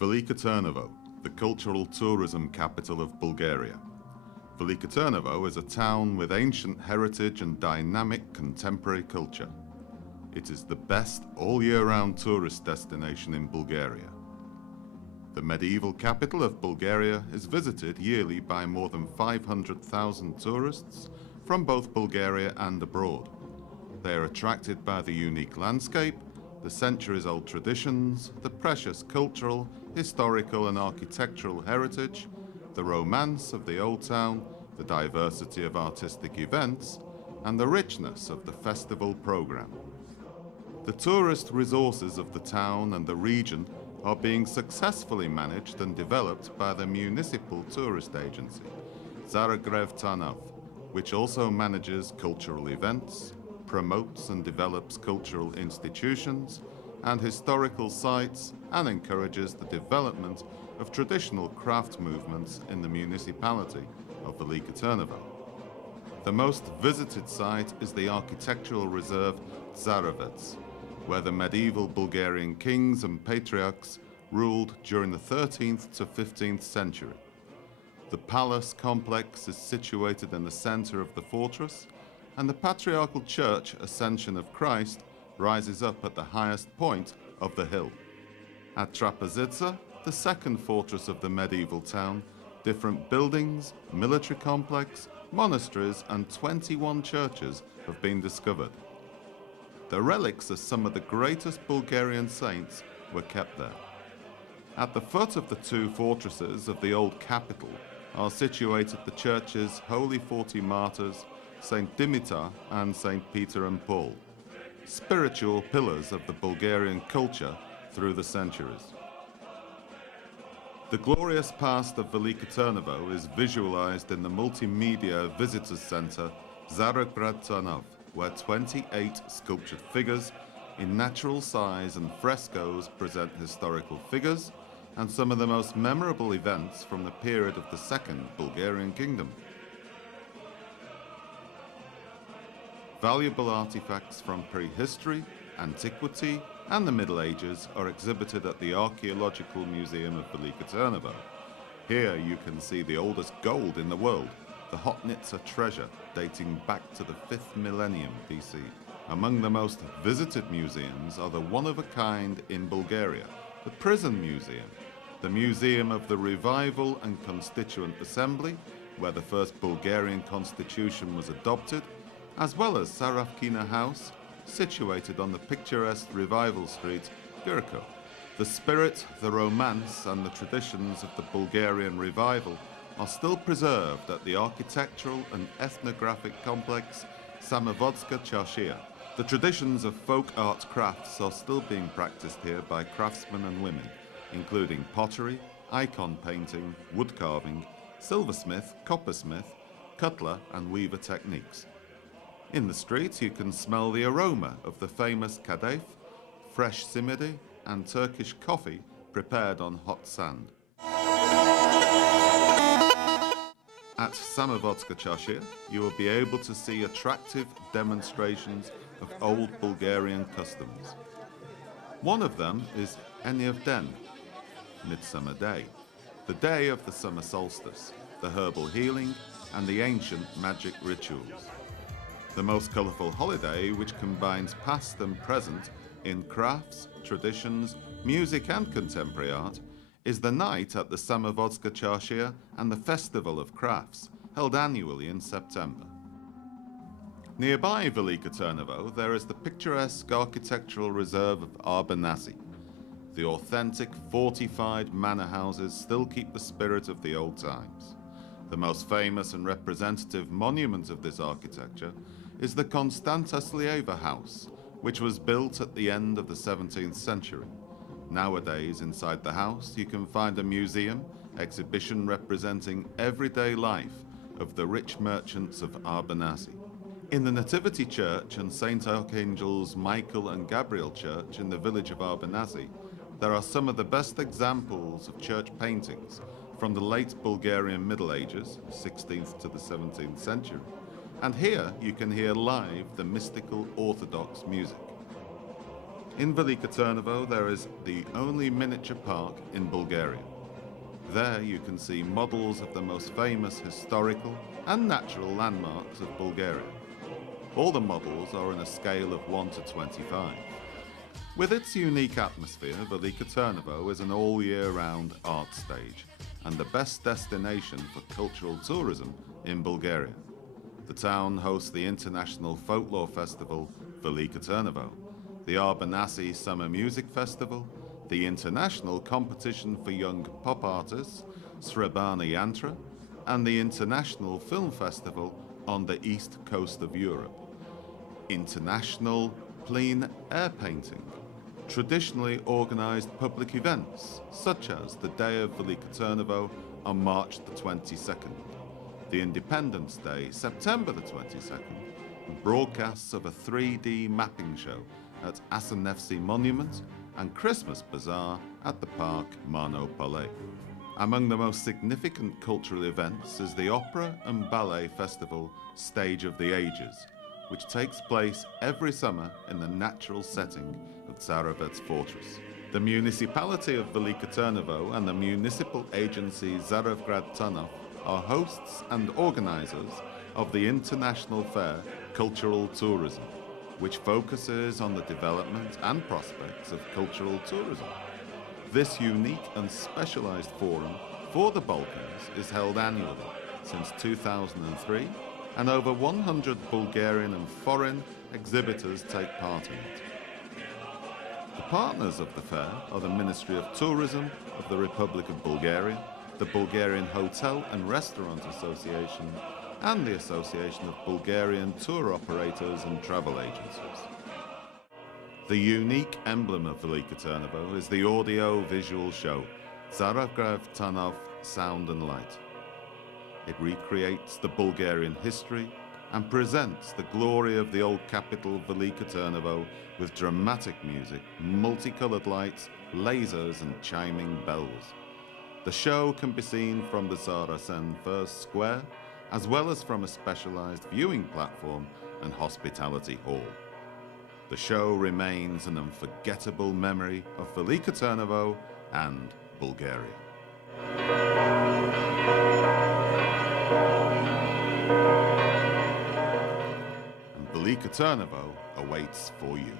Velika Tarnovo, the cultural tourism capital of Bulgaria. Velika Tarnovo is a town with ancient heritage and dynamic contemporary culture. It is the best all-year-round tourist destination in Bulgaria. The medieval capital of Bulgaria is visited yearly by more than 500,000 tourists from both Bulgaria and abroad. They are attracted by the unique landscape, the centuries-old traditions, the precious cultural, historical and architectural heritage, the romance of the old town, the diversity of artistic events, and the richness of the festival program. The tourist resources of the town and the region are being successfully managed and developed by the municipal tourist agency, Tarnovo, which also manages cultural events, promotes and develops cultural institutions and historical sites, and encourages the development of traditional craft movements in the municipality of Velika Tarnovo. The most visited site is the architectural reserve Zarovets, where the medieval Bulgarian kings and patriarchs ruled during the 13th to 15th century. The palace complex is situated in the center of the fortress, and the patriarchal church Ascension of Christ rises up at the highest point of the hill. At Trapezitsa, the second fortress of the medieval town, different buildings, military complex, monasteries and 21 churches have been discovered. The relics of some of the greatest Bulgarian saints were kept there. At the foot of the two fortresses of the old capital are situated the churches Holy 40 Martyrs, St. Dimitar and St. Peter and Paul, spiritual pillars of the Bulgarian culture through the centuries. The glorious past of Velika Tarnovo is visualized in the multimedia visitors center Tarnovo, where 28 sculptured figures in natural size and frescoes present historical figures and some of the most memorable events from the period of the Second Bulgarian Kingdom. Valuable artifacts from prehistory, antiquity and the Middle Ages are exhibited at the Archaeological Museum of Velika Tarnovo. Here you can see the oldest gold in the world, the Hotnitsa treasure dating back to the 5th millennium BC. Among the most visited museums are the one-of-a-kind in Bulgaria, the Prison Museum, the Museum of the Revival and Constituent Assembly, where the first Bulgarian constitution was adopted, as well as Sarafkina House, situated on the picturesque Revival Street, Gurko. The spirit, the romance and the traditions of the Bulgarian Revival are still preserved at the architectural and ethnographic complex Samovodska Charshia. The traditions of folk art crafts are still being practiced here by craftsmen and women, including pottery, icon painting, wood carving, silversmith, coppersmith, cutler and weaver techniques. In the streets you can smell the aroma of the famous kadayif, fresh simidi and Turkish coffee prepared on hot sand. At Samovodska Charshia, you will be able to see attractive demonstrations of old Bulgarian customs. One of them is Enyev Den, Midsummer Day, the day of the summer solstice, the herbal healing and the ancient magic rituals. The most colourful holiday which combines past and present in crafts, traditions, music and contemporary art is the night at the Samovodska Charshia and the Festival of Crafts, held annually in September. Nearby Velika Tarnovo there is the picturesque architectural reserve of Arbanasi. The authentic fortified manor houses still keep the spirit of the old times. The most famous and representative monument of this architecture is the Constantaslieva House, which was built at the end of the 17th century. Nowadays, inside the house, you can find a museum exhibition representing everyday life of the rich merchants of Arbanasi. In the Nativity Church and St. Archangel's Michael and Gabriel Church in the village of Arbanasi, there are some of the best examples of church paintings from the late Bulgarian Middle Ages, 16th to the 17th century. And here you can hear live the mystical Orthodox music. In Velika Tarnovo there is the only miniature park in Bulgaria. There you can see models of the most famous historical and natural landmarks of Bulgaria. All the models are on a scale of 1 to 25. With its unique atmosphere, Velika Tarnovo is an all-year-round art stage and the best destination for cultural tourism in Bulgaria. The town hosts the international folklore festival Velika Tarnovo, the Arbanasi Summer Music Festival, the international competition for young pop artists Srebana Yantra, and the International Film Festival on the east coast of Europe. International plein air painting, traditionally organised public events such as the Day of Velika Tarnovo on March the 22nd, the Independence Day, September the 22nd, broadcasts of a 3D mapping show at Asanevsi Monument and Christmas Bazaar at the park Marno Palais. Among the most significant cultural events is the Opera and Ballet Festival Stage of the Ages, which takes place every summer in the natural setting of Tsarovets Fortress. The municipality of Velika Tarnovo and the municipal agency Zarovgrad Tarnov are hosts and organisers of the International Fair Cultural Tourism, which focuses on the development and prospects of cultural tourism. This unique and specialised forum for the Balkans is held annually since 2003, and over 100 Bulgarian and foreign exhibitors take part in it. The partners of the fair are the Ministry of Tourism of the Republic of Bulgaria, the Bulgarian Hotel and Restaurant Association, and the Association of Bulgarian Tour Operators and Travel Agencies. The unique emblem of Velika Tarnovo is the audio-visual show, Zarovgrad Tarnov Sound and Light. It recreates the Bulgarian history and presents the glory of the old capital Velika Tarnovo with dramatic music, multicoloured lights, lasers and chiming bells. The show can be seen from the Zarasen First Square, as well as from a specialised viewing platform and hospitality hall. The show remains an unforgettable memory of Velika Tarnovo and Bulgaria. And Velika Tarnovo awaits for you.